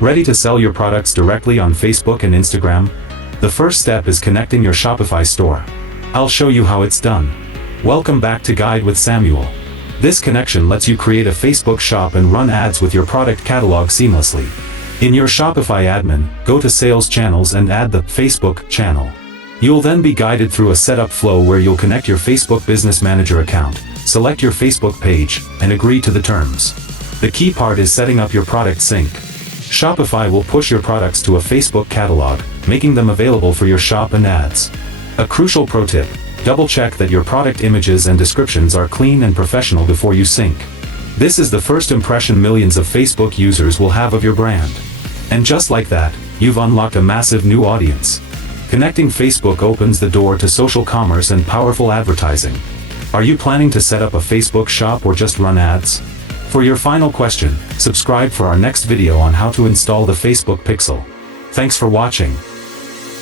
Ready to sell your products directly on Facebook and Instagram? The first step is connecting your Shopify store. I'll show you how it's done. Welcome back to Guide with Samuel. This connection lets you create a Facebook shop and run ads with your product catalog seamlessly. In your Shopify admin, go to Sales Channels and add the Facebook channel. You'll then be guided through a setup flow where you'll connect your Facebook Business Manager account, select your Facebook page, and agree to the terms. The key part is setting up your product sync. Shopify will push your products to a Facebook catalog, making them available for your shop and ads. A crucial pro tip: double-check that your product images and descriptions are clean and professional before you sync. This is the first impression millions of Facebook users will have of your brand. And just like that, you've unlocked a massive new audience. Connecting Facebook opens the door to social commerce and powerful advertising. Are you planning to set up a Facebook shop or just run ads? For your final question, subscribe for our next video on how to install the Facebook Pixel. Thanks for watching.